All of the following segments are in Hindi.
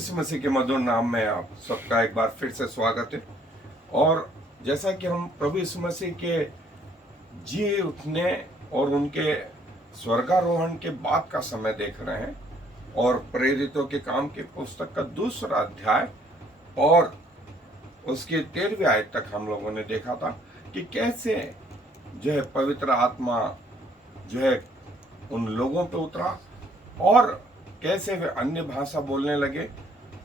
यीशु मसीह के मधुर नाम में आप सबका एक बार फिर से स्वागत है। और जैसा कि हम प्रभु यीशु मसीह के जी उठने और उनके स्वर्गारोहण के बाद का समय देख रहे हैं, और प्रेरितों के काम की पुस्तक का दूसरा अध्याय और उसके 13वें आयत तक हम लोगों ने देखा था कि कैसे जो है पवित्र आत्मा जो है उन लोगों पे उतरा और कैसे वे अन्य भाषा बोलने लगे,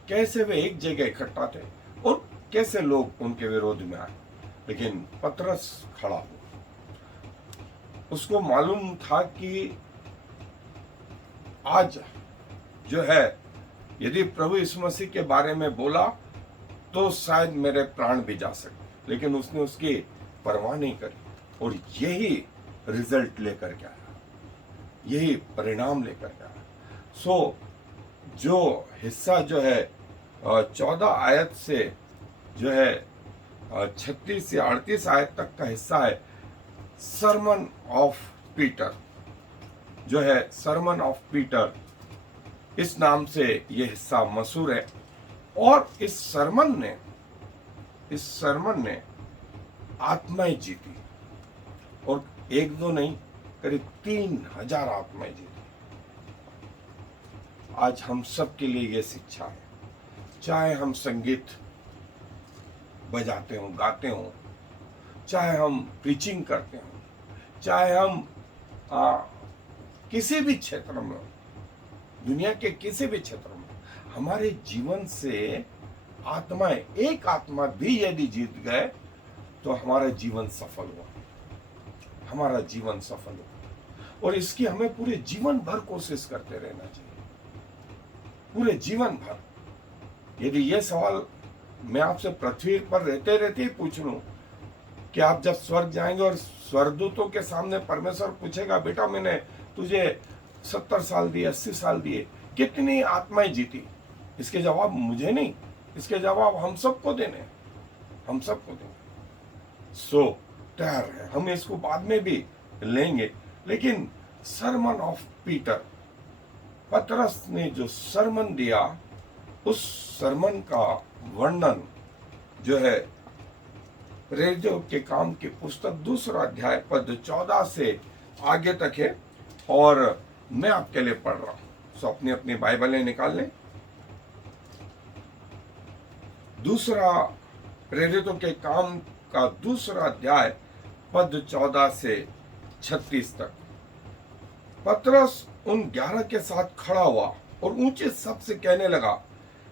कैसे वे एक जगह इकट्ठा थे और कैसे लोग उनके विरोध में आए। लेकिन पतरस खड़ा हो, उसको मालूम था कि आज जो है यदि प्रभु यीशु मसीह के बारे में बोला तो शायद मेरे प्राण भी जा सकते, लेकिन उसने उसकी परवाह नहीं करी और यही रिजल्ट लेकर के आया, यही परिणाम लेकर के आया। जो हिस्सा जो है 14 आयत से जो है 36 से 38 आयत तक का हिस्सा है सरमन ऑफ पीटर, जो है सरमन ऑफ पीटर, इस नाम से यह हिस्सा मशहूर है। और इस सरमन ने आत्माएं जीती, और एक दो नहीं, करीब 3000 आत्माएं जीती। आज हम सब के लिए यह शिक्षा है, चाहे हम संगीत बजाते हो, गाते हो, चाहे हम प्रीचिंग करते हो, चाहे हम किसी भी क्षेत्र में, दुनिया के किसी भी क्षेत्र में, हमारे जीवन से आत्माएं, एक आत्मा भी यदि जीत गए तो हमारा जीवन सफल हुआ, हमारा जीवन सफल हुआ। और इसकी हमें पूरे जीवन भर कोशिश करते रहना चाहिए, पूरे जीवन भर। यदि यह सवाल मैं आपसे पृथ्वी पर रहते रहते ही पूछ लूं कि आप जब स्वर्ग जाएंगे और स्वर्गदूतों के सामने परमेश्वर पूछेगा, बेटा मैंने तुझे 70 साल दिए, 80 साल दिए, कितनी आत्माएं जीती, इसके जवाब मुझे नहीं, इसके जवाब हम सबको देने, हम सबको देंगे। सो तैयार है, हम इसको बाद में भी लेंगे। लेकिन सरमन ऑफ पीटर, पतरस ने जो सरमन दिया, उस सरमन का वर्णन जो है प्रेरितों के काम की पुस्तक दूसरा अध्याय पद 14 से आगे तक है, और मैं आपके लिए पढ़ रहा हूं। सो अपनी अपनी बाइबलें निकाल लें। दूसरा प्रेरितों के काम का दूसरा अध्याय पद 14 से 36 तक। पतरस उन 11 के साथ खड़ा हुआ और ऊंचे शब्द से कहने लगा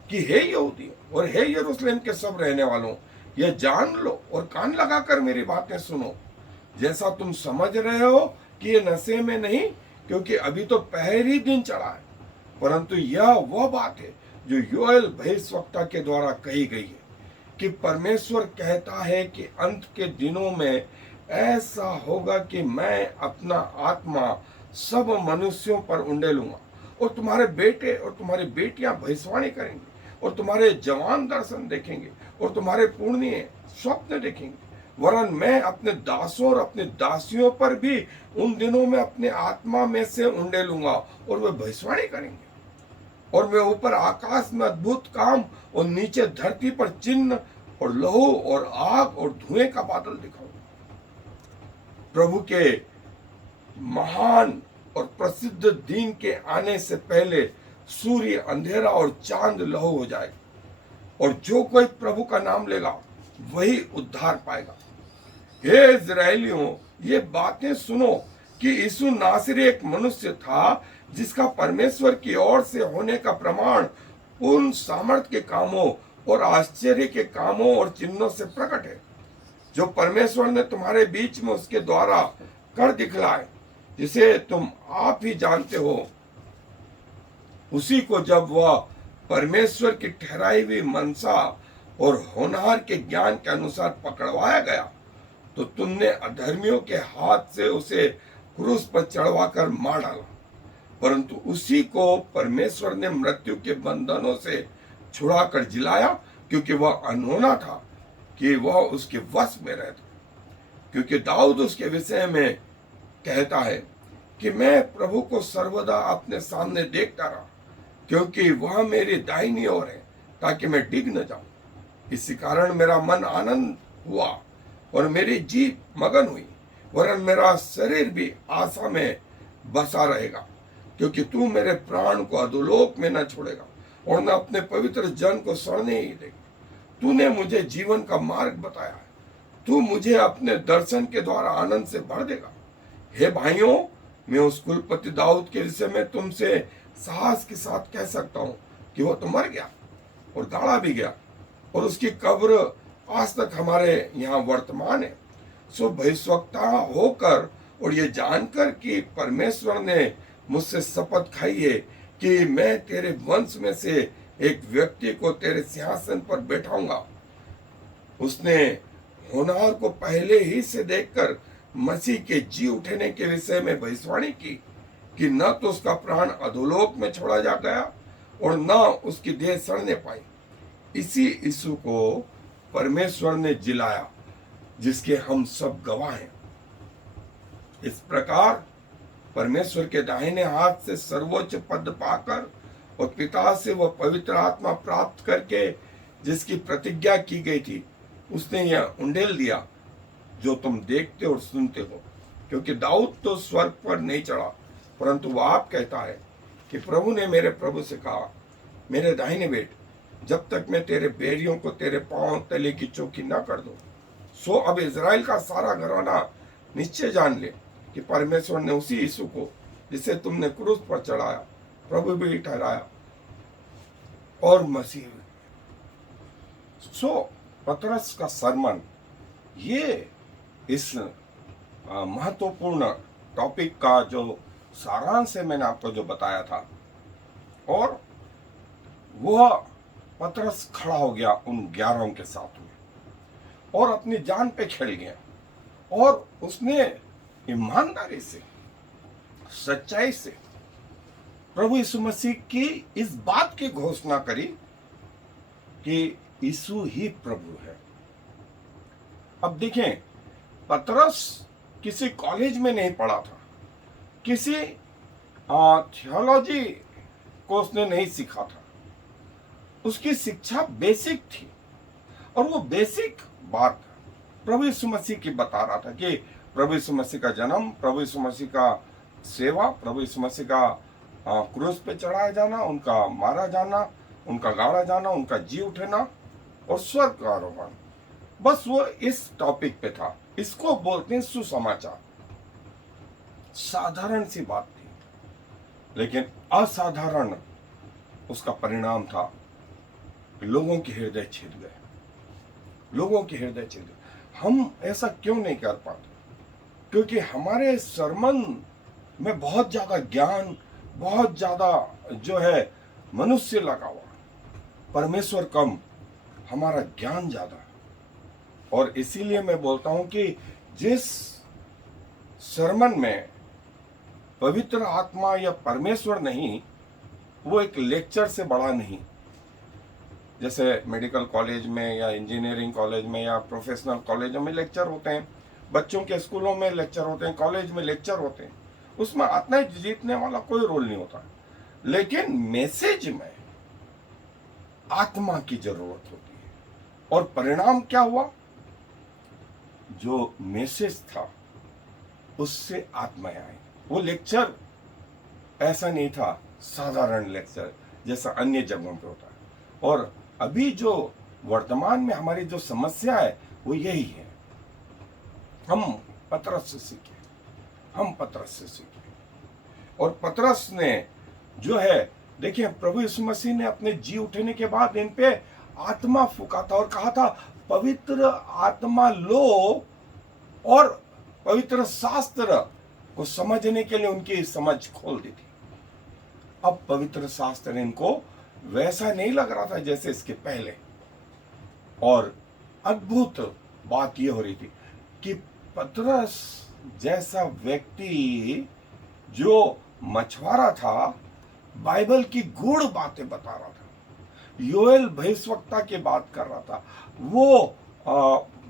कि हे यहूदियों और हे यरूशलेम के सब रहने वालों, यह जान लो और कान लगाकर मेरी बातें सुनो। जैसा तुम समझ रहे हो कि ये नशे में नहीं, क्योंकि अभी तो पहली दिन चढ़ा है, परंतु यह वह बात है जो योएल भविष्यवक्ता के द्वारा कही गई है कि परमेश्वर कहता है कि अंत के दिनों में ऐसा होगा कि मैं अपना आत्मा सब मनुष्यों पर उंडेलूंगा, और तुम्हारे बेटे और तुम्हारी बेटियां भविष्यवाणी करेंगे, और तुम्हारे जवान दर्शन देखेंगे, और तुम्हारे पुण्य स्वप्न देखेंगे। वरन मैं अपने दासों और अपनी दासियों पर भी उन दिनों में अपने आत्मा में से उंडेलूंगा, और वे भविष्यवाणी करेंगे। और मैं ऊपर आकाश में अद्भुत काम और नीचे धरती पर चिन्ह और लहू और आग और धुएं का बादल दिखाऊंगा। प्रभु के महान और प्रसिद्ध दिन के आने से पहले सूर्य अंधेरा और चांद लहू हो जाएगा, और जो कोई प्रभु का नाम लेगा वही उद्धार पाएगा। हे इज़राइलियों, ये बातें सुनो कि यीशु नासरी एक मनुष्य था जिसका परमेश्वर की ओर से होने का प्रमाण उन सामर्थ के कामों और आश्चर्य के कामों और चिन्हों से प्रकट है, जो परमेश्वर ने तुम्हारे बीच में उसके द्वारा कर दिखलाए, जिसे तुम आप ही जानते हो। उसी को जब वह परमेश्वर की ठहराई हुई मनसा और होनहार के ज्ञान के अनुसार पकड़वाया गया, तो तुमने अधर्मियों के हाथ से उसे क्रूस पर चढ़वाकर मार डाला। परंतु उसी को परमेश्वर ने मृत्यु के बंधनों से छुड़ाकर जिलाया, क्योंकि वह अनहोना था कि वह उसके वश में रहता। क्योंकि दाऊद उसके विषय में कहता है कि मैं प्रभु को सर्वदा अपने सामने देखता रहा, क्योंकि वह मेरी दाहिनी ओर है, ताकि मैं डिग न जाऊं। इसी कारण मेरा मन आनंद हुआ और मेरी जीभ मगन हुई, वरन मेरा शरीर भी आशा में बसा रहेगा, क्योंकि तू मेरे प्राण को अधोलोक में न छोड़ेगा और न अपने पवित्र जन को सड़ने ही देगा। तूने मुझे जीवन का मार्ग बताया है, तू मुझे अपने दर्शन के द्वारा आनंद से भर देगा। हे भाइयों, मैं उस कुलपति दाऊद के विषय में तुमसे साहस के साथ कह सकता हूं कि वो तो मर गया और गाड़ा भी गया, और उसकी कब्र आज तक हमारे यहाँ वर्तमान है। सो भविष्यवक्ता होकर और ये जानकर कि परमेश्वर ने मुझसे शपथ खाई है कि मैं तेरे वंश में से एक व्यक्ति को तेरे सिंहासन पर बैठाऊंगा, उसने होनहार को पहले ही से देखकर मसीह के जी उठने के विषय में भविष्यवाणी की कि न तो उसका प्राण अधोलोक में छोड़ा जा गया और न उसकी देह सड़ने पाई। इसी यीशु को परमेश्वर ने जिलाया, जिसके हम सब गवाह हैं। इस प्रकार परमेश्वर के दाहिने हाथ से सर्वोच्च पद पाकर और पिता से वह पवित्र आत्मा प्राप्त करके जिसकी प्रतिज्ञा की गई थी, उसने यह उंडेल दिया जो तुम देखते और सुनते हो। क्योंकि दाऊद तो स्वर्ग पर नहीं चढ़ा, परंतु वह आप कहता है कि प्रभु ने मेरे प्रभु से कहा, मेरे दाहिने बैठ, जब तक मैं तेरे बैरियों को तेरे पांव तले की चौकी न कर दूं। सो अब इजराइल का सारा घराना निश्चय जान ले कि परमेश्वर ने उसी यीशु को, जिसे तुमने क्रूस पर चढ़ाया, प्रभु भी ठहराया और मसीह। सो पतरस का सरमन ये इस महत्वपूर्ण टॉपिक का जो सारांश है मैंने आपको जो बताया था, और वह पतरस खड़ा हो गया उन 11 के साथ में और अपनी जान पे खेल गया, और उसने ईमानदारी से, सच्चाई से प्रभु यीशु मसीह की इस बात की घोषणा करी कि यीशु ही प्रभु है। अब देखें, पतरस किसी कॉलेज में नहीं पढ़ा था, किसी थियोलॉजी को उसने नहीं सीखा था, उसकी शिक्षा बेसिक थी, और वो बेसिक बात प्रभु यीशु मसीह की बता रहा था कि प्रभु यीशु मसीह का जन्म, प्रभु यीशु मसीह का सेवा, प्रभु यीशु मसीह का क्रूस पे चढ़ाया जाना, उनका मारा जाना, उनका गाड़ा जाना, उनका जी उठना और स्वर्ग का आरोहण। बस वो इस टॉपिक पे था। इसको बोलते हैं सुसमाचार। साधारण सी बात थी, लेकिन असाधारण उसका परिणाम था। लोगों के हृदय छिद गए, लोगों के हृदय छिद गए। हम ऐसा क्यों नहीं कर पाते? क्योंकि हमारे सरमन में बहुत ज्यादा ज्ञान, बहुत ज्यादा जो है मनुष्य लगा हुआ, परमेश्वर कम, हमारा ज्ञान ज्यादा। और इसीलिए मैं बोलता हूं कि जिस सरमन में पवित्र आत्मा या परमेश्वर नहीं, वो एक लेक्चर से बड़ा नहीं। जैसे मेडिकल कॉलेज में या इंजीनियरिंग कॉलेज में या प्रोफेशनल कॉलेजों में लेक्चर होते हैं, बच्चों के स्कूलों में लेक्चर होते हैं, कॉलेज में लेक्चर होते हैं, उसमें आत्मा जीतने वाला कोई रोल नहीं होता। लेकिन मैसेज में आत्मा की जरूरत होती है। और परिणाम क्या हुआ? जो मैसेज था उससे आत्माएं आई। वो लेक्चर ऐसा नहीं था साधारण लेक्चर जैसा अन्य जगहों पे होता है। और अभी जो वर्तमान में हमारी जो समस्या है वो यही है। हम पतरस से सीखे, हम पतरस से सीखे। और पतरस ने जो है, देखिए, प्रभु यीशु मसीह ने अपने जी उठने के बाद इन पे आत्मा फूका था और कहा था पवित्र आत्मा लो, और पवित्र शास्त्र को समझने के लिए उनकी समझ खोल दी थी। अब पवित्र शास्त्र इनको वैसा नहीं लग रहा था जैसे इसके पहले। और अद्भुत बात यह हो रही थी कि पतरस जैसा व्यक्ति जो मछुआरा था, बाइबल की गूढ़ बातें बता रहा था, योएल भविष्यवक्ता की बात कर रहा था, वो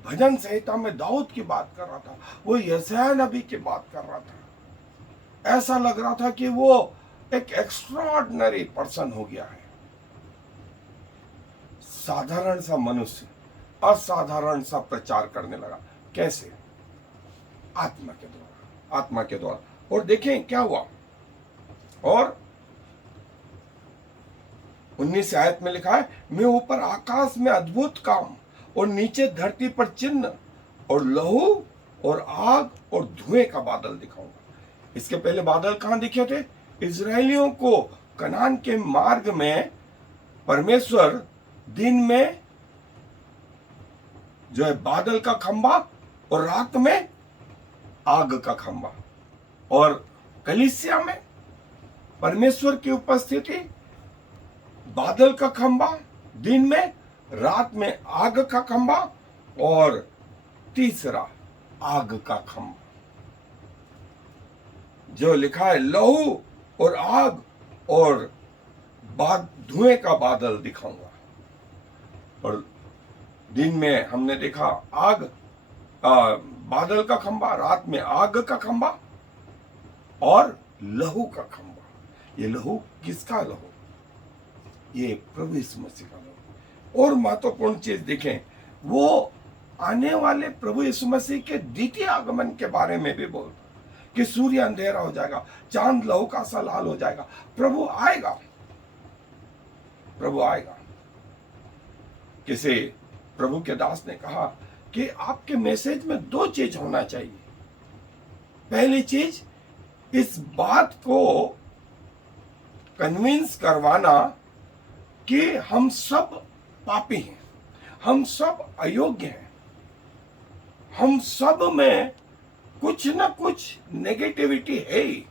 भजन संहिता में दाऊद की बात कर रहा था, वो यशायाह नबी की बात कर रहा था। ऐसा लग रहा था कि वो एक एक्स्ट्राऑर्डिनरी पर्सन हो गया है। साधारण सा मनुष्य असाधारण सा प्रचार करने लगा। कैसे? आत्मा के द्वारा, आत्मा के द्वारा। और देखें क्या हुआ। और 19 आयत में लिखा है, मैं ऊपर आकाश में अद्भुत काम और नीचे धरती पर चिन्ह और लहू और आग और धुएं का बादल दिखाऊंगा। इसके पहले बादल कहां दिखे थे? इजरायलियों को कनान के मार्ग में परमेश्वर दिन में जो है बादल का खंबा और रात में आग का खंबा, और कलीसिया में परमेश्वर की उपस्थिति बादल का खंबा दिन में, रात में आग का खंबा, और तीसरा आग का खंबा जो लिखा है लहू और आग और धुएं का बादल दिखाऊंगा। और दिन में हमने देखा बादल का खंबा, रात में आग का खंबा और लहू का खंबा। ये लहू किसका लहू? ये प्रभु यीशु मसीह का लहू। और महत्वपूर्ण चीज देखें, वो आने वाले प्रभु यीशु मसीह के द्वितीय आगमन के बारे में भी बोलता कि सूर्य अंधेरा हो जाएगा, चांद लहू का सा लाल हो जाएगा। प्रभु आएगा, प्रभु आएगा। किसी प्रभु के दास ने कहा कि आपके मैसेज में 2 चीज होना चाहिए। पहली चीज, इस बात को कन्विंस करवाना कि हम सब पापी हैं, हम सब अयोग्य हैं, हम सब में कुछ ना कुछ नेगेटिविटी है ही,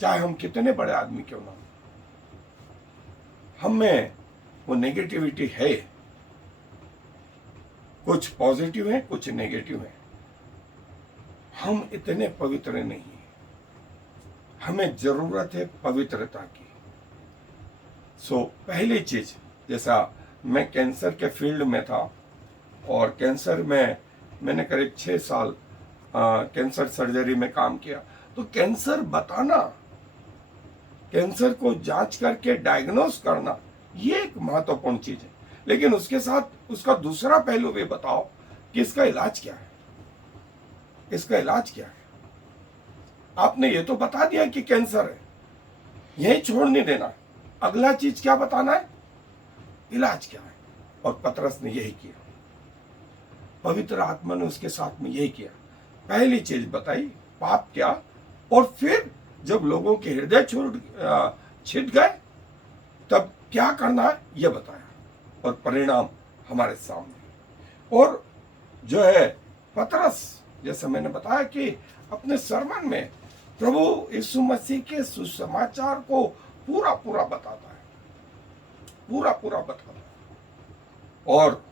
चाहे हम कितने बड़े आदमी क्यों ना हो, हम में वो नेगेटिविटी है। कुछ पॉजिटिव है, कुछ नेगेटिव है। हम इतने पवित्र नहीं हैं, हमें जरूरत है पवित्रता की। पहली चीज, जैसा मैं कैंसर के फील्ड में था और कैंसर में मैंने करीब 6 साल कैंसर सर्जरी में काम किया, तो कैंसर बताना, कैंसर को जांच करके डायग्नोस करना, ये एक महत्वपूर्ण चीज है। लेकिन उसके साथ उसका दूसरा पहलू भी बताओ कि इसका इलाज क्या है, इसका इलाज क्या है। आपने ये तो बता दिया कि कैंसर है, यही छोड़ नहीं देना, अगला चीज क्या बताना है, इलाज क्या है। और पतरस ने यही किया, पवित्र आत्मा ने उसके साथ में यही किया। पहली चीज बताई पाप क्या, और फिर जब लोगों के हृदय छिद गए तब क्या करना है यह बताया, और परिणाम हमारे सामने। और जो है पतरस, जैसे मैंने बताया कि अपने सरमन में प्रभु यीशु मसीह के सुसमाचार को पूरा पूरा बताता है, पूरा पूरा बताता है। और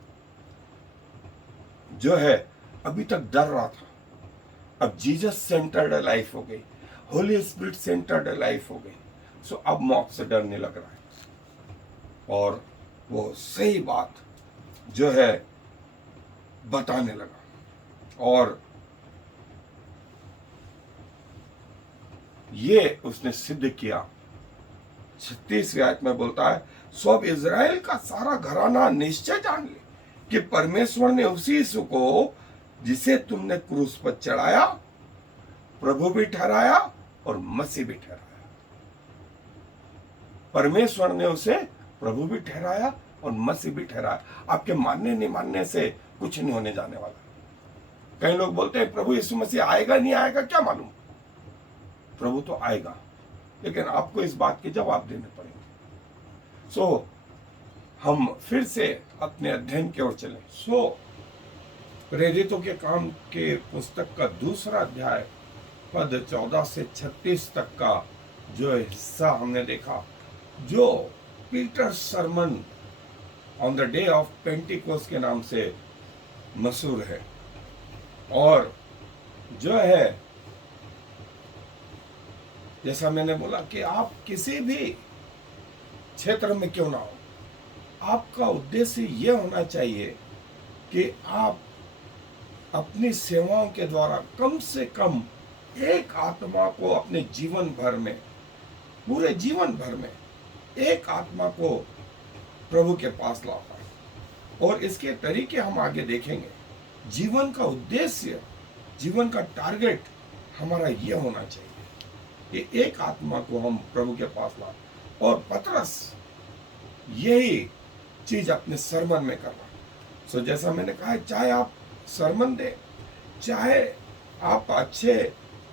जो है अभी तक डर रहा था, अब जीसस सेंटर्ड लाइफ हो गई, होली स्पिरिट सेंटर्ड लाइफ हो गई। सो अब मौत से डरने लग रहा है, और वो सही बात जो है बताने लगा। और ये उसने सिद्ध किया। 36वीं आयत में बोलता है, सो अब इजराइल का सारा घराना निश्चय जान ले कि परमेश्वर ने उसी यीशु को जिसे तुमने क्रूस पर चढ़ाया प्रभु भी ठहराया और मसीह भी ठहराया। परमेश्वर ने उसे प्रभु भी ठहराया और मसीह भी ठहराया। आपके मानने नहीं मानने से कुछ नहीं होने जाने वाला। कई लोग बोलते हैं प्रभु यीशु मसीह आएगा नहीं आएगा क्या मालूम। प्रभु तो आएगा, लेकिन आपको इस बात के जवाब देने पड़ेंगे। सो हम फिर से अपने अध्ययन की ओर चलें। प्रेरितों के काम के पुस्तक का 2 अध्याय पद 14 से 36 तक का जो हिस्सा हमने देखा, जो Peter sermon on the day of Pentecost के नाम से मशहूर है। और जो है जैसा मैंने बोला कि आप किसी भी क्षेत्र में क्यों ना हो, आपका उद्देश्य यह होना चाहिए कि आप अपनी सेवाओं के द्वारा कम से कम एक आत्मा को अपने जीवन भर में, पूरे जीवन भर में एक आत्मा को प्रभु के पास लाता है। और इसके तरीके हम आगे देखेंगे। जीवन का उद्देश्य, जीवन का टारगेट हमारा यह होना चाहिए कि एक आत्मा को हम प्रभु के पास लाएं। और पतरस यही चीज अपने सरमन में कर रहा है। सो जैसा मैंने कहा, चाहे आप सरमन दें, चाहे आप अच्छे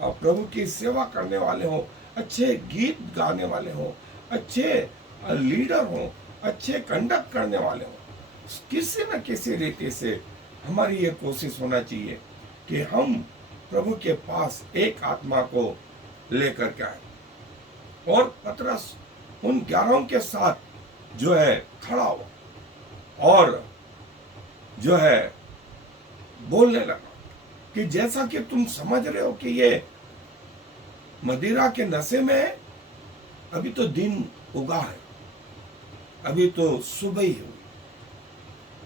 प्रभु की सेवा करने वाले हो, अच्छे गीत गाने वाले हो, अच्छे लीडर हो, अच्छे कंडक्ट करने वाले हो, किसी न किसी रीति से हमारी ये कोशिश होना चाहिए कि हम प्रभु के पास एक आत्मा को लेकर के आए। और पतरस उन 11 के साथ जो है खड़ा हुआ और जो है बोलने लगा कि जैसा कि तुम समझ रहे हो कि ये मदिरा के नशे में है, अभी तो दिन उगा है, अभी तो सुबह ही हुई,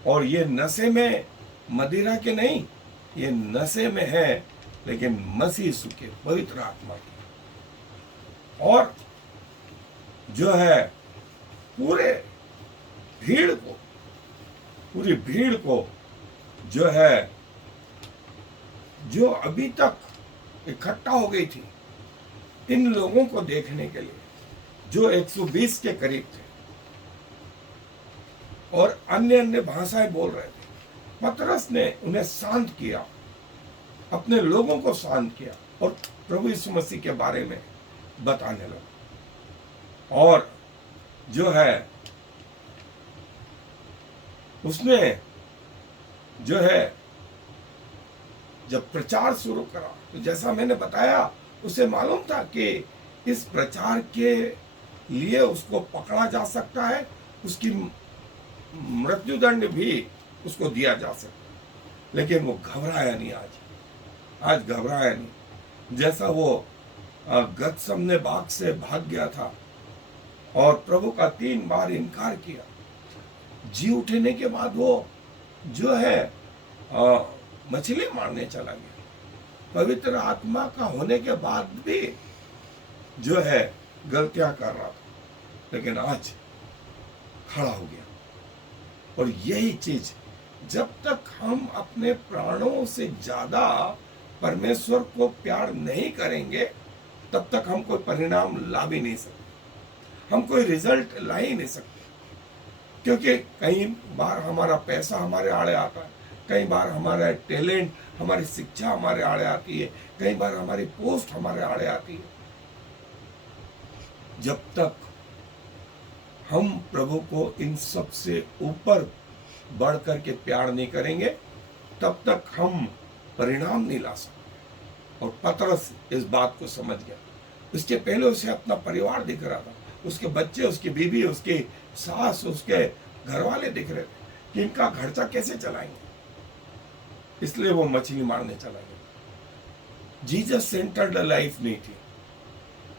और ये नशे में मदिरा के नहीं, ये नशे में है लेकिन मसीह यीशु के पवित्र आत्मा की। और जो है पूरी भीड़ को जो है, जो अभी तक इकट्ठा हो गई थी इन लोगों को देखने के लिए, जो 120 के करीब थे और अन्य अन्य भाषाएं बोल रहे थे, पतरस ने उन्हें शांत किया, अपने लोगों को शांत किया और प्रभु यीशु मसीह के बारे में बताने लगा। और जो है उसने जो है जब प्रचार शुरू करा, तो जैसा मैंने बताया, उसे मालूम था कि इस प्रचार के लिए उसको पकड़ा जा सकता है, उसकी मृत्युदंड भी उसको दिया जा सकता है, लेकिन वो घबराया नहीं। आज घबराया नहीं। जैसा वो गतसमने बाग से भाग गया था और प्रभु का 3 बार इनकार किया, जी उठने के बाद वो जो है मछली मारने चला गया, पवित्र आत्मा का होने के बाद भी जो है गलतियां कर रहा था, लेकिन आज खड़ा हो गया। और यही चीज, जब तक हम अपने प्राणों से ज्यादा परमेश्वर को प्यार नहीं करेंगे, तब तक हम कोई परिणाम ला भी नहीं सकते, हम कोई रिजल्ट ला ही नहीं सकते। क्योंकि कई बार हमारा पैसा हमारे आड़े आता है, कई बार हमारा टैलेंट, हमारी शिक्षा हमारे आड़े आती है, कई बार हमारी पोस्ट हमारे आड़े आती है। जब तक हम प्रभु को इन सब से ऊपर बढ़ करके प्यार नहीं करेंगे, तब तक हम परिणाम नहीं ला सकते। और पतरस इस बात को समझ गया। इसके पहले उसे अपना परिवार दिख रहा था, उसके बच्चे, उसकी बीवी, उसकी सास, उसके घर वाले दिख रहे थे कि इनका खर्चा कैसे चलाएंगे, इसलिए वो मछली मारने चला गया। जीसस सेंटर्ड लाइफ नहीं थी,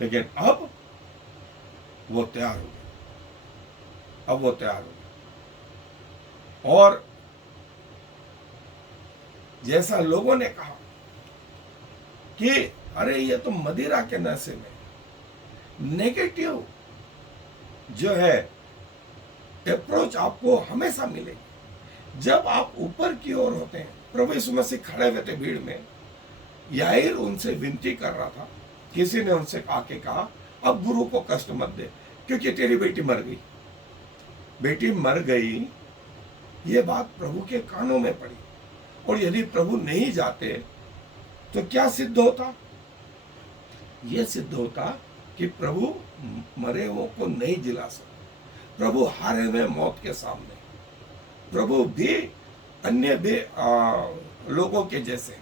लेकिन अब वो तैयार हो गया, अब वो तैयार हो गया। और जैसा लोगों ने कहा कि अरे ये तो मदिरा के नशे में, नेगेटिव जो है अप्रोच आपको हमेशा मिलेगी। जब आप ऊपर की ओर होते हैं, प्रभु यीशु मसीह खड़े हुए थे भीड़ में, याईर उनसे विनती कर रहा था, किसी ने उनसे आके कहा अब गुरु को कष्ट मत दे, क्योंकि तेरी बेटी मर गई। बेटी मर गई, ये बात प्रभु के कानों में पड़ी, और यदि प्रभु नहीं जाते तो क्या सिद्ध होता? यह सिद्ध होता कि प्रभु मरे हुओं को नहीं जिला सकते, प्रभु हारे हुए मौत के सामने, प्रभु भी अन्य भी लोगों के जैसे।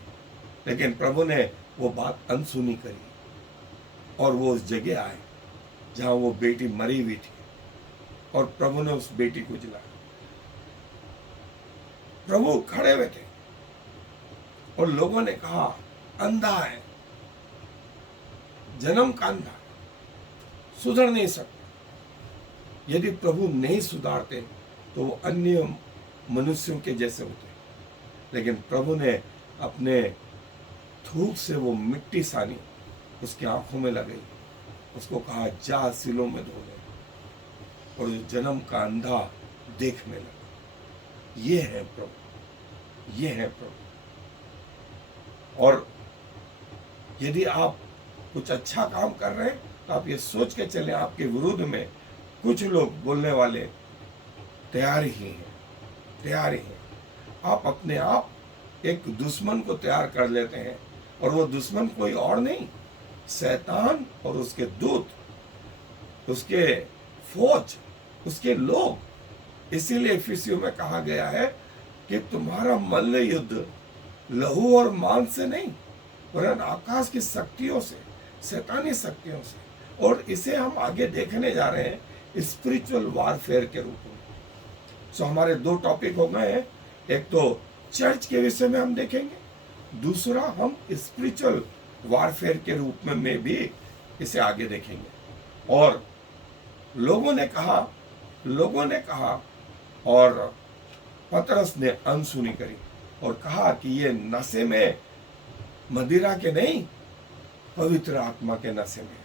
लेकिन प्रभु ने वो बात अनसुनी करी और वो उस जगह आए जहां वो बेटी मरी हुई थी, और प्रभु ने उस बेटी को जिलाया। प्रभु खड़े हुए थे और लोगों ने कहा अंधा है, जन्म का अंधा, सुधर नहीं सकता। यदि प्रभु नहीं सुधारते तो वो अन्य मनुष्यों के जैसे होते, लेकिन प्रभु ने अपने थूक से वो मिट्टी सानी उसकी आंखों में लगी। उसको कहा जा सिलों में धो ले, और जो जन्म का अंधा देखने लगा। ये है प्रभु, ये है प्रभु। और यदि आप कुछ अच्छा काम कर रहे हैं तो आप ये सोच के चले आपके विरुद्ध में कुछ लोग बोलने वाले तैयार ही हैं, तैयार ही हैं। आप अपने आप एक दुश्मन को तैयार कर लेते हैं, और वो दुश्मन कोई और नहीं, शैतान और उसके दूत, उसके फौज, उसके लोग। इसीलिए इफिसियों में कहा गया है कि तुम्हारा मल्ल युद्ध लहू और मांस से नहीं, वरन आकाश की शक्तियों से, शैतानी शक्तियों से। और इसे हम आगे देखने जा रहे हैं स्पिरिचुअल वारफेयर के रूप में। सो हमारे दो टॉपिक हो गए हैं, एक तो चर्च के विषय में हम देखेंगे, दूसरा हम स्पिरिचुअल वारफेयर के रूप में भी इसे आगे देखेंगे। और लोगों ने कहा और पतरस ने अनसुनी करी और कहा कि ये नशे में मदिरा के नहीं, पवित्र आत्मा के नशे में।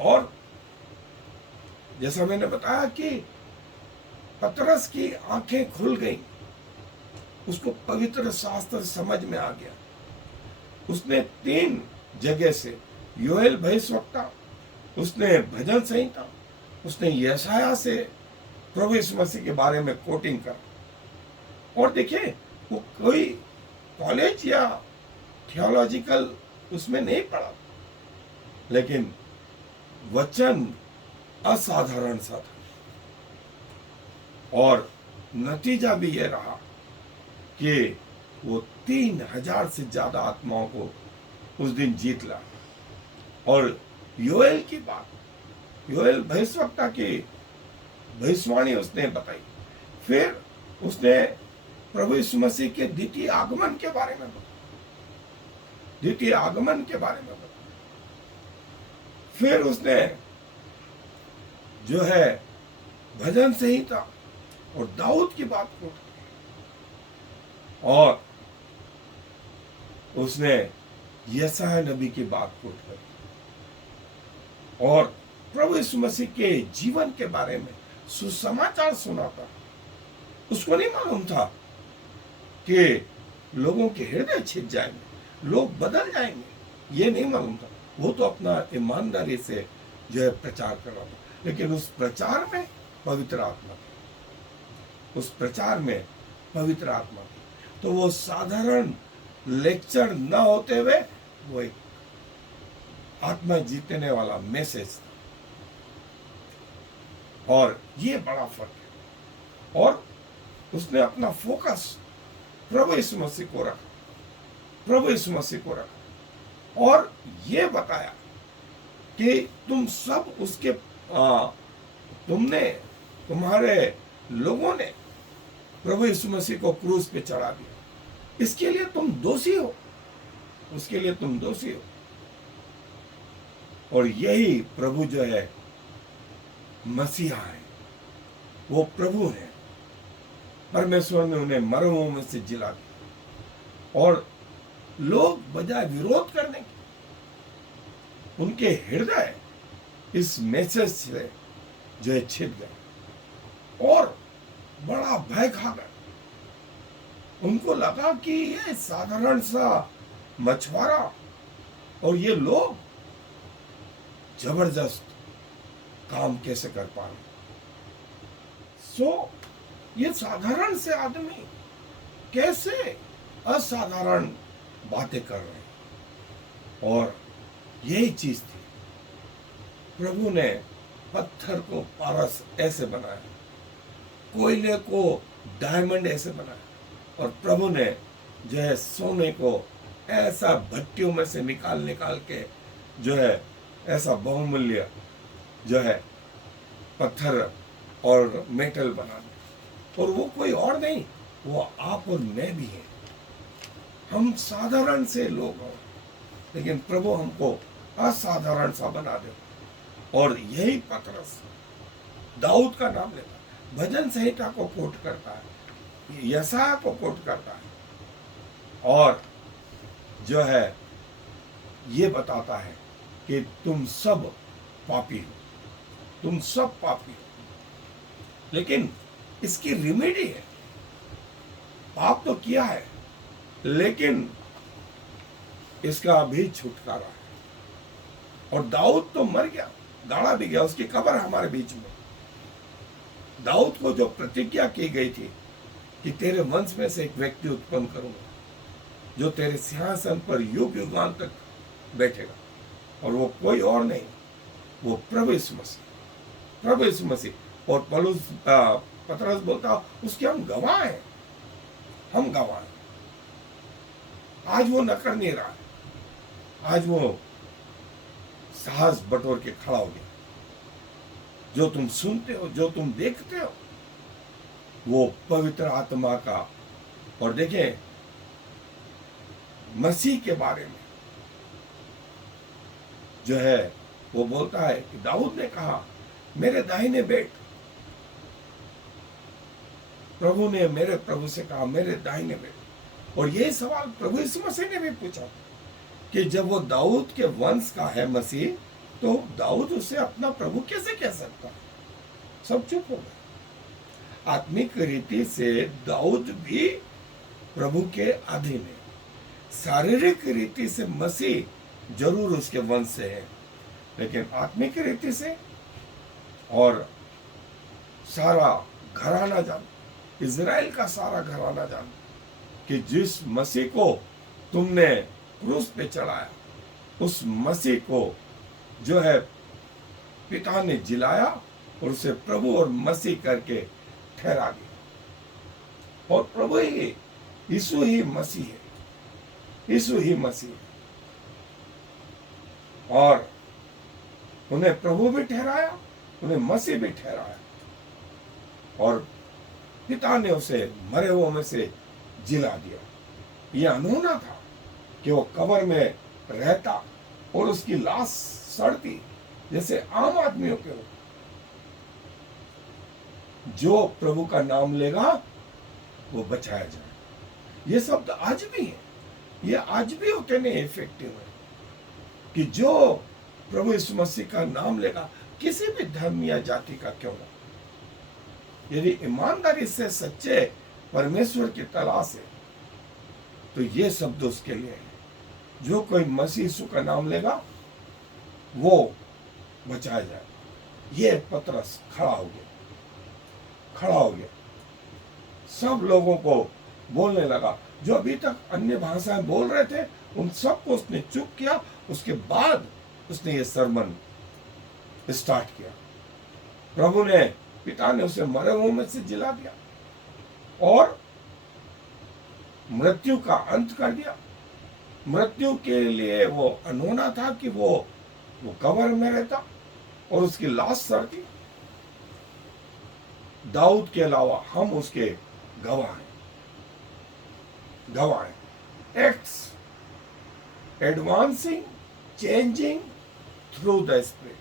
और जैसा मैंने बताया कि पतरस की आंखें खुल गई, उसको पवित्र शास्त्र समझ में आ गया। उसने 3 जगह से योएल भविष्यवक्ता, उसने भजन संहिता, उसने यशाया से प्रभु यीशु मसीह के बारे में कोटिंग करा। और देखिए, वो कोई कॉलेज या थियोलॉजिकल उसमें नहीं पढ़ा, लेकिन वचन असाधारण सा था। और नतीजा भी ये रहा कि वो 3000 से ज्यादा आत्माओं को उस दिन जीत ला। और योएल की बात, योएल भविष्यवक्ता की भविष्यवाणी उसने बताई। फिर उसने प्रभु यीशु मसीह के द्वितीय आगमन के बारे में बताया, द्वितीय आगमन के बारे में बताया। फिर उसने जो है भजन संहिता और दाऊद की बात को, और उसने यशाया नबी की बात को करी, और प्रभु यीशु मसीह के जीवन के बारे में सुसमाचार सुनाता। उसको नहीं मालूम था कि लोगों के हृदय छिप जाएंगे, लोग बदल जाएंगे, ये नहीं मालूम था। वो तो अपना ईमानदारी से जो है प्रचार कर रहा था, लेकिन उस प्रचार में पवित्र आत्मा थी, उस प्रचार में पवित्र आत्मा थी। तो वो साधारण लेक्चर न होते हुए वो एक आत्मा जीतने वाला मैसेज था। और ये बड़ा फर्क है। और उसने अपना फोकस प्रभु यीशु मसीह को रखा, प्रभु यीशु मसीह को रखा, और ये बताया कि तुम सब उसके तुम्हारे लोगों ने प्रभु यीशु मसीह को क्रूस पे चढ़ा दिया, इसके लिए तुम दोषी हो, उसके लिए तुम दोषी हो। और यही प्रभु जो है मसीहा है, वो प्रभु है। परमेश्वर ने उन्हें मरमों में से जिला दिया, और लोग बजाय विरोध करने के, उनके हृदय इस मैसेज से जो है छिप गए और बड़ा भय खा गए। उनको लगा कि ये साधारण सा मछुआरा और ये लोग जबरदस्त काम कैसे कर पा रहे। ये साधारण से आदमी कैसे असाधारण बातें कर रहे हैं। और यही चीज थी, प्रभु ने पत्थर को पारस ऐसे बनाया, कोयले को डायमंड ऐसे बनाया, और प्रभु ने जो है सोने को ऐसा भट्टियों में से निकाल के जो है ऐसा बहुमूल्य जो है पत्थर और मेटल बना दिया। और वो कोई और नहीं, वो आप और मैं भी हैं। हम साधारण से लोग हैं, लेकिन प्रभु हमको असाधारण सा बना दे। और यही पतरस दाऊद का नाम लेता है, भजन संहिता को कोट करता है, यशाया को कोट करता है, और जो है ये बताता है कि तुम सब पापी हो, तुम सब पापी हो। लेकिन इसकी रिमेडी है। पाप तो किया है, लेकिन इसका भी छुटकारा है। और दाऊद तो मर गया, गाड़ा भी गया, उसकी कब्र हमारे बीच में। दाऊद को जो प्रतिज्ञा की गई थी कि तेरे वंश में से एक व्यक्ति उत्पन्न करूंगा जो तेरे सिंहासन पर युग युगान तक बैठेगा, और वो कोई और नहीं, वो प्रभु यीशु मसीह, प्रभु यीशु मसीह। और पतरस बोलता उसके हम गवाह हैं, हम गवाह हैं। आज वो न कर नहीं रहा है, आज वो साहस बटोर के खड़ा हो गया। जो तुम सुनते हो, जो तुम देखते हो, वो पवित्र आत्मा का। और देखें मसीह के बारे में जो है वो बोलता है कि दाऊद ने कहा मेरे दाहिने बैठ। प्रभु ने मेरे प्रभु से कहा मेरे दाहिने बैठ। और यही सवाल प्रभु यीशु मसीह ने भी पूछा कि जब वो दाऊद के वंश का है मसीह, तो दाऊद उसे अपना प्रभु कैसे कह सकता है? सब चुप हो गए। आत्मिक रीति से दाऊद भी प्रभु के अधीन है, शारीरिक रीति से मसीह जरूर उसके वंश से है, लेकिन आत्मिक रीति से और सारा घराना जान, इजराइल का सारा घराना जान कि जिस मसीह को तुमने क्रूस पे चढ़ाया, उस मसीह को जो है पिता ने जिलाया और उसे प्रभु और मसीह करके ठहरा दिया। और प्रभु ही, यीशु ही मसीह है, यीशु ही मसीह है। और उन्हें प्रभु भी ठहराया, उन्हें मसीह भी ठहराया, और पिता ने उसे मरे हुओं में से जिला दिया। यह अनहोना था कि वो कब्र में रहता और उसकी लाश सड़ती जैसे आम आदमियों के हो। जो प्रभु का नाम लेगा वो बचाया जाए। ये शब्द आज भी है, ये आज भी उतने इफेक्टिव है कि जो प्रभु यीशु मसीह का नाम लेगा, किसी भी धर्म या जाति का क्यों ना, यदि ईमानदारी से सच्चे परमेश्वर की तलाश है, तो ये शब्द उसके लिए है। जो कोई मसीह यीशु का नाम लेगा वो बचाया जाए। ये पतरस खड़ा हो गया, खड़ा हो गया, सब लोगों को बोलने लगा। जो अभी तक अन्य भाषाएं बोल रहे थे उन सबको उसने चुप किया। उसके बाद उसने ये सरमन स्टार्ट किया। प्रभु ने, पिता ने उसे मरे हुओं में से जिला दिया और मृत्यु का अंत कर दिया। मृत्यु के लिए वो अनहोना था कि वो कब्र में रहता और उसकी लाश सड़ती। दाऊद के अलावा हम उसके गवाह हैं, गवाह हैं। Acts advancing, changing through the spirit,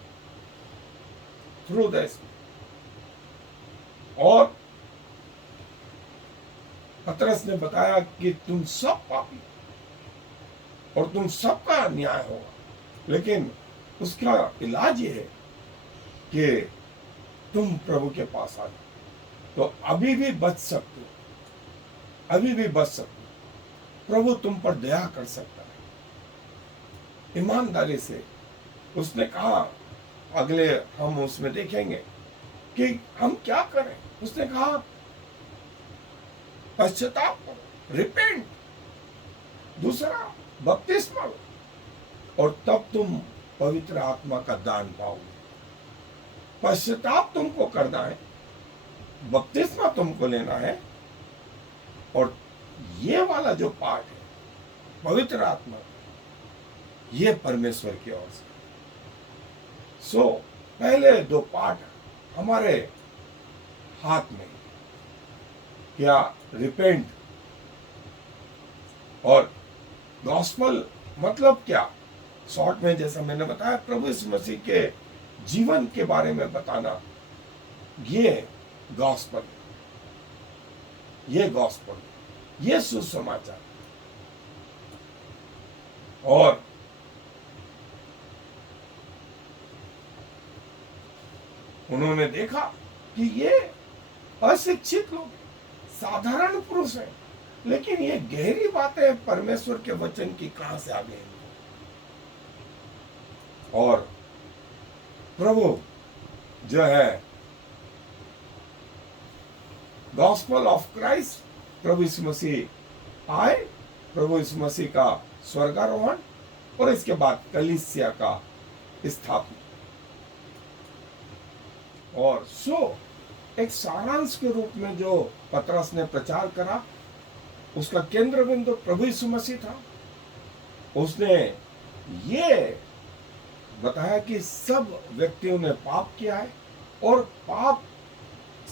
through the spirit. और पतरस ने बताया कि तुम सब पापी और तुम सबका न्याय होगा, लेकिन उसका इलाज ये है कि तुम प्रभु के पास आ जाओ, तो अभी भी बच सकते हो, अभी भी बच सकते हो। प्रभु तुम पर दया कर सकता है। ईमानदारी से उसने कहा, अगले हम उसमें देखेंगे कि हम क्या करें। उसने कहा पश्चाताप करो, रिपेंट। दूसरा बपतिस्मा लो, और तब तुम पवित्र आत्मा का दान पाओगे। पश्चाताप तुमको करना है, बपतिस्मा तुमको लेना है, और ये वाला जो पाठ है पवित्र आत्मा, ये परमेश्वर की ओर से। सो पहले दो पाठ हमारे हाथ में, क्या रिपेंट और गॉस्पल मतलब क्या, शॉर्ट में जैसा मैंने बताया, प्रभु यीशु मसीह के जीवन के बारे में बताना, ये गॉस्पल, ये गॉस्पल, ये सुसमाचार। और उन्होंने देखा कि ये अशिक्षित लोग, साधारण पुरुष हैं, लेकिन ये गहरी बातें परमेश्वर के वचन की कहां से आ गई। और प्रभु जो है गॉस्पेल ऑफ क्राइस्ट, प्रभु यीशु मसीह आए, प्रभु यीशु मसीह का स्वर्गारोहण और इसके बाद कलीसिया का स्थापना। और एक सारांश के रूप में जो पतरस ने प्रचार करा, उसका केंद्र बिंदु प्रभु यीशु मसीह था। उसने ये बताया कि सब व्यक्तियों ने पाप किया है और पाप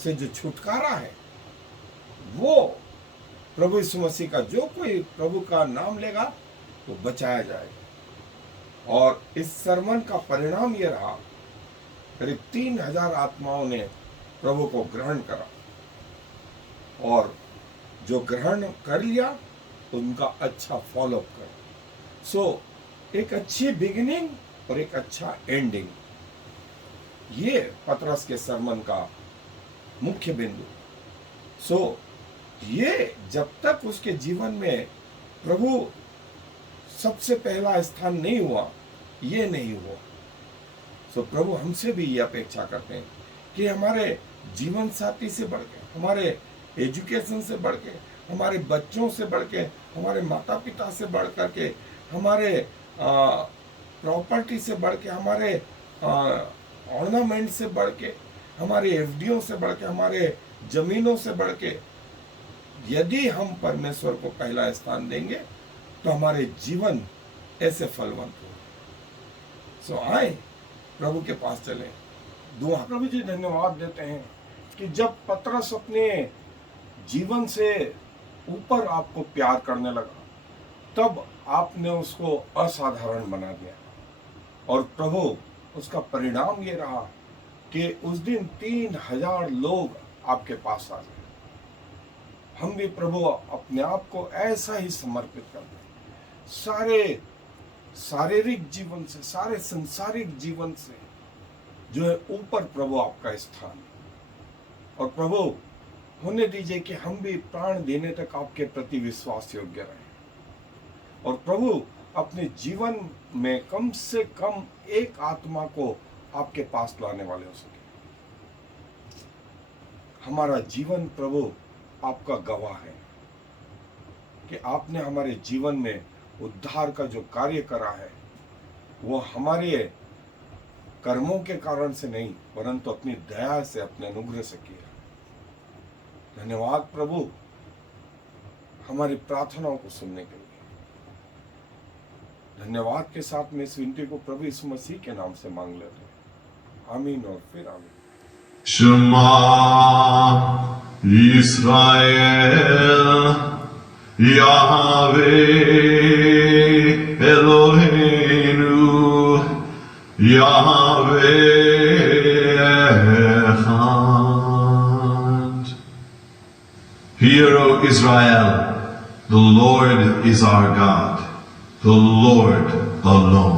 से जो छुटकारा है वो प्रभु यीशु मसीह का, जो कोई प्रभु का नाम लेगा तो बचाया जाएगा। और इस सरमन का परिणाम ये रहा, करीब 3000 आत्माओं ने प्रभु को ग्रहण करा, और जो ग्रहण कर लिया उनका अच्छा फॉलोअप कर। एक अच्छी बिगिनिंग और एक अच्छा एंडिंग, ये पतरस के सरमन का मुख्य बिंदु। ये जब तक उसके जीवन में प्रभु सबसे पहला स्थान नहीं हुआ, ये नहीं हुआ। प्रभु हमसे भी ये अपेक्षा करते हैं कि हमारे जीवन साथी से बढ़ के, हमारे एजुकेशन से बढ़ के, हमारे बच्चों से बढ़ के, हमारे माता पिता से बढ़ करके, हमारे प्रॉपर्टी से बढ़ के, हमारे ऑर्नामेंट से बढ़ के, हमारे एफडीओ से बढ़ के, हमारे जमीनों से बढ़ के, यदि हम परमेश्वर को पहला स्थान देंगे तो हमारे जीवन ऐसे फलवंत हो। आए प्रभु के पास चले, दुआ। प्रभु जी धन्यवाद देते हैं कि जब पतरस अपने जीवन से ऊपर आपको प्यार करने लगा, तब आपने उसको असाधारण बना दिया। और प्रभु, उसका परिणाम ये रहा कि उस दिन 3000 लोग आपके पास आ गए। हम भी प्रभु अपने आप को ऐसा ही समर्पित कर दें, सारे शारीरिक जीवन से, सारे संसारिक जीवन से जो है ऊपर प्रभु आपका स्थान। और प्रभु होने दीजिए कि हम भी प्राण देने तक आपके प्रति विश्वास योग्य रहें। और प्रभु अपने जीवन में कम से कम एक आत्मा को आपके पास लाने वाले हो सके। हमारा जीवन प्रभु आपका गवाह है कि आपने हमारे जीवन में उद्धार का जो कार्य करा है वो हमारे कर्मों के कारण से नहीं, परंतु अपनी दया से, अपने अनुग्रह से किया। धन्यवाद प्रभु हमारी प्रार्थनाओं को सुनने के लिए। धन्यवाद के साथ में इस विनती को प्रभु यीशु मसीह के नाम से मांग लेते हैं। आमीन और फिर आमीन। Shema Yisrael Yahweh Eloheinu Yahweh Echad. Hear, O Israel, the Lord is our God, the Lord alone.